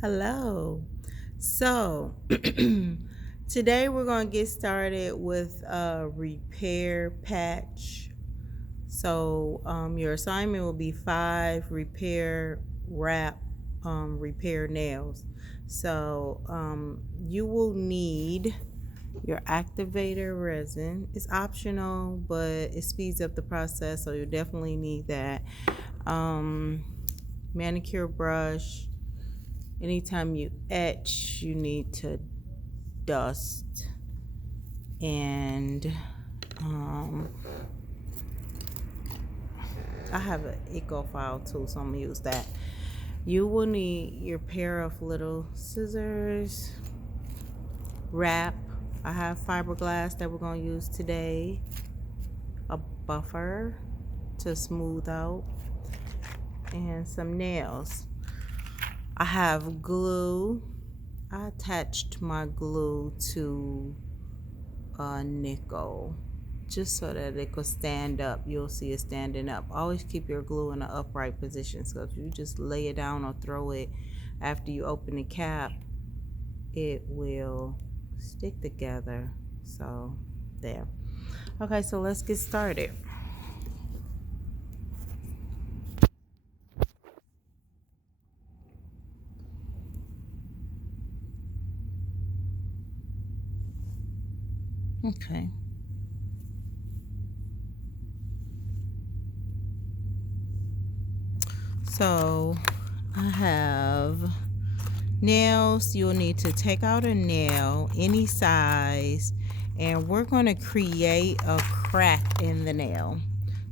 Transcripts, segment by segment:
Hello. So, today we're going to get started with a repair patch. Your assignment will be 5 repair nails. You will need your activator resin. It's optional, but it speeds up the process, so you definitely need that. Um, Manicure brush. Anytime you etch, you need to dust. And I have an eco file too, so I'm gonna use that. You will need your pair of little scissors, wrap. I have fiberglass that we're gonna use today, a buffer to smooth out, and some nails. I have glue. I attached my glue to a nickel just so that it could stand up. You'll see it standing up. Always keep your glue in an upright position, so if you just lay it down or throw it after you open the cap, it will stick together. So there. Okay, so let's get started. Okay. So I have nails. You'll need to take out a nail, any size, and we're going to create a crack in the nail.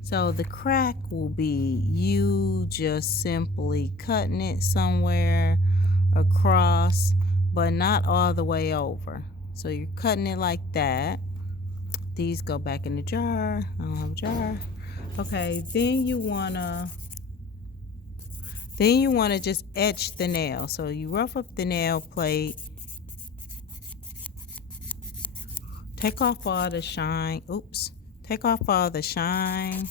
So the crack will be you just simply cutting it somewhere across, but not all the way over. So you're cutting it like that. These go back in the jar. I don't have a jar. Okay, then you want to just etch the nail. So you rough up the nail plate, take off all the shine. Take off all the shine,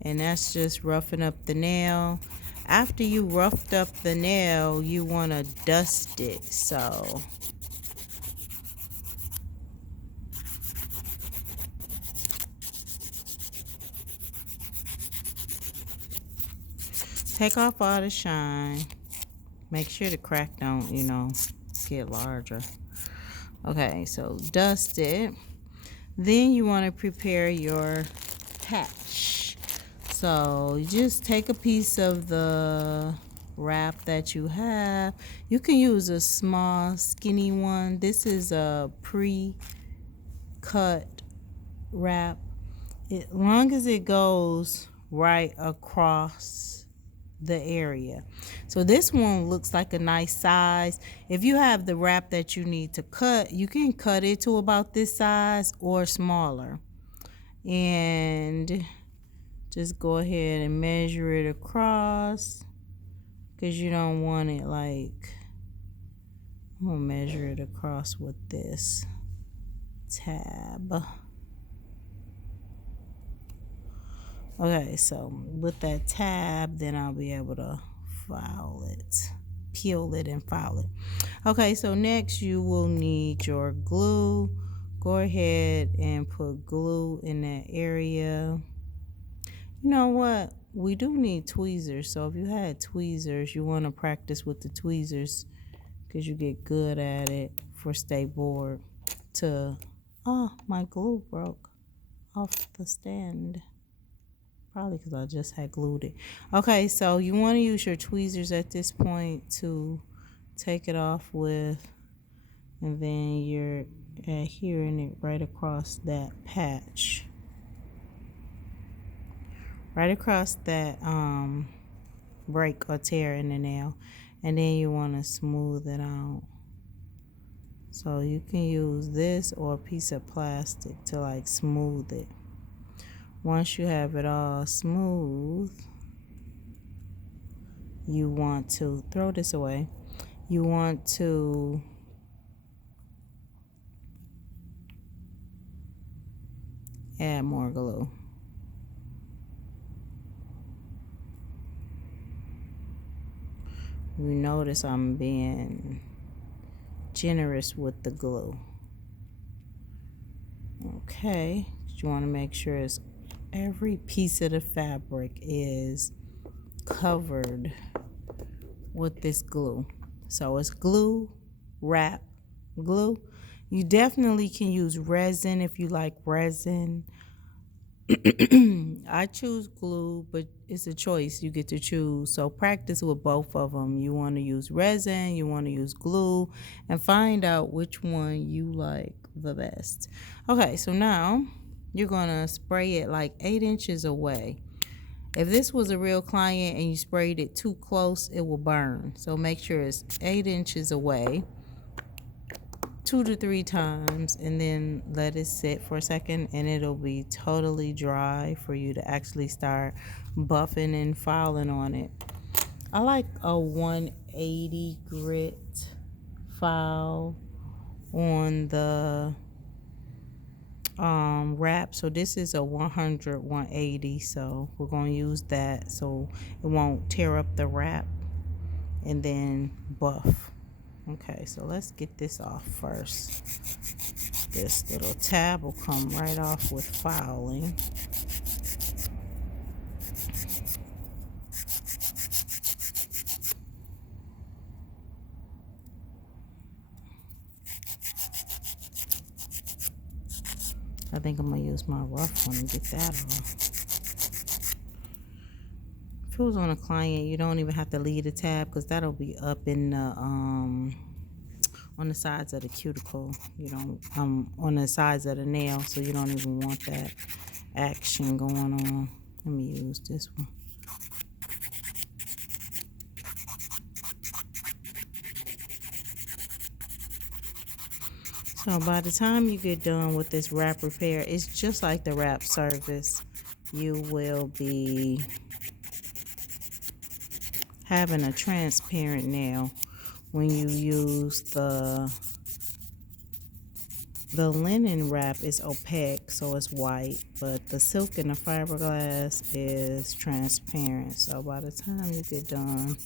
and that's just roughing up the nail. After you roughed up the nail, you want to dust it. So take off all the shine. Make sure the crack don't, get larger. Okay, so dust it. Then you want to prepare your patch. So you just take a piece of the wrap that you have. You can use a small, skinny one. This is a pre-cut wrap. As long as it goes right across the area. So this one looks like a nice size. If you have the wrap that you need to cut, you can cut it to about this size or smaller. And just go ahead and measure it across, because you don't want it like, I'm gonna measure it across with this tab. Okay, so with that tab, then I'll be able to peel it and file it. Okay, so next you will need your glue. Go ahead and put glue in that area. You know what? We do need tweezers, so if you had tweezers, you want to practice with the tweezers, because you get good at it for stay board. My glue broke off the stand. Probably because I just had glued it. Okay, so you want to use your tweezers at this point to take it off with, and then you're adhering it right across that patch. Right across that break or tear in the nail. And then you want to smooth it out. So you can use this or a piece of plastic to like smooth it. Once you have it all smooth, you want to throw this away. You want to add more glue. You notice I'm being generous with the glue. Okay, you want to make sure it's every piece of the fabric is covered with this glue. So it's glue, wrap, glue. You definitely can use resin if you like resin. I choose glue, but it's a choice. You get to choose. So practice with both of them. You want to use resin, you want to use glue, and find out which one you like the best. Okay, so now you're going to spray it like 8 inches away. If this was a real client and you sprayed it too close, it will burn. So make sure it's 8 inches away, 2 to 3 times, and then let it sit for a second, and it'll be totally dry for you to actually start buffing and filing on it. I like a 180 grit file on the wrap. So this is a 100 180, so we're going to use that so it won't tear up the wrap, and then buff. Okay, so let's get this off first. This little tab will come right off with filing. I think I'm gonna use my rough one and get that off. If it was on a client, you don't even have to leave the tab because that'll be up in the on the sides of the cuticle. You don't on the sides of the nail, so you don't even want that action going on. Let me use this one. So by the time you get done with this wrap repair, it's just like the wrap service. You will be having a transparent nail when you use the linen wrap is opaque, so it's white, but the silk and the fiberglass is transparent. So by the time you get done,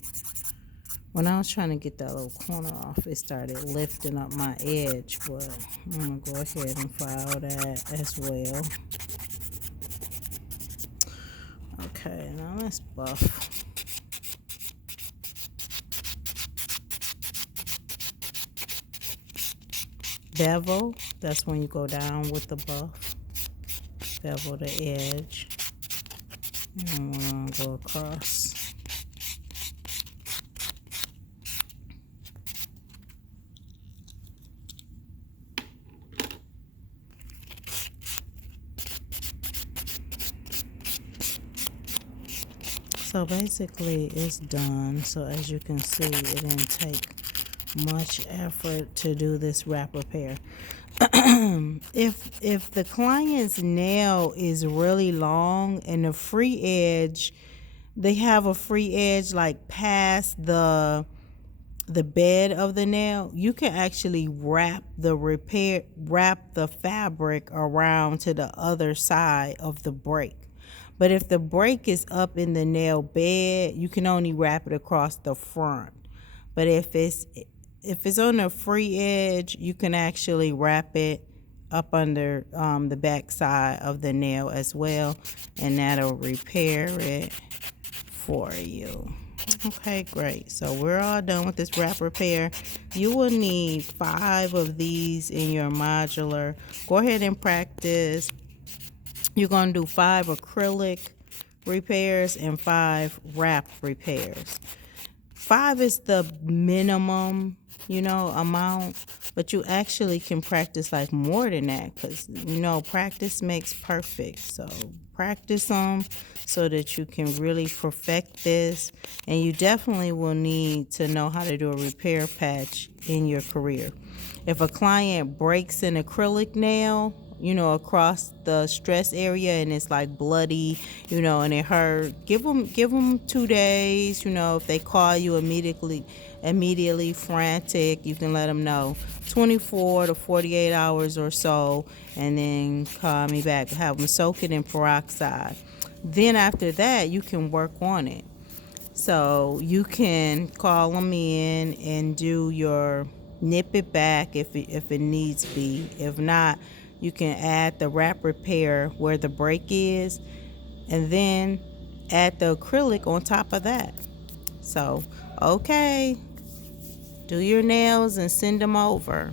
when I was trying to get that little corner off, it started lifting up my edge, but I'm gonna go ahead and file that as well. Okay, now let's buff. Bevel, that's when you go down with the buff. Bevel the edge. And we're gonna go across. So basically it's done. So as you can see, it didn't take much effort to do this wrap repair. If the client's nail is really long and the free edge, they have a free edge like past the bed of the nail, you can actually wrap the fabric around to the other side of the break. But if the break is up in the nail bed, you can only wrap it across the front. But if it's on the free edge, you can actually wrap it up under the back side of the nail as well, and that'll repair it for you. Okay, great. So we're all done with this wrap repair. You will need 5 of these in your modular. Go ahead and practice. You're going to do 5 acrylic repairs and 5 wrap repairs. 5 is the minimum, amount, but you actually can practice like more than that because, practice makes perfect. So practice them so that you can really perfect this. And you definitely will need to know how to do a repair patch in your career. If a client breaks an acrylic nail, across the stress area and it's like bloody, and it hurt, give them 2 days. If they call you immediately frantic, you can let them know 24 to 48 hours or so, and then call me back. Have them soak it in peroxide. Then after that, you can work on it. So you can call them in and do your nip it back if it needs be. If not, you can add the wrap repair where the break is, and then add the acrylic on top of that. So, okay, do your nails and send them over.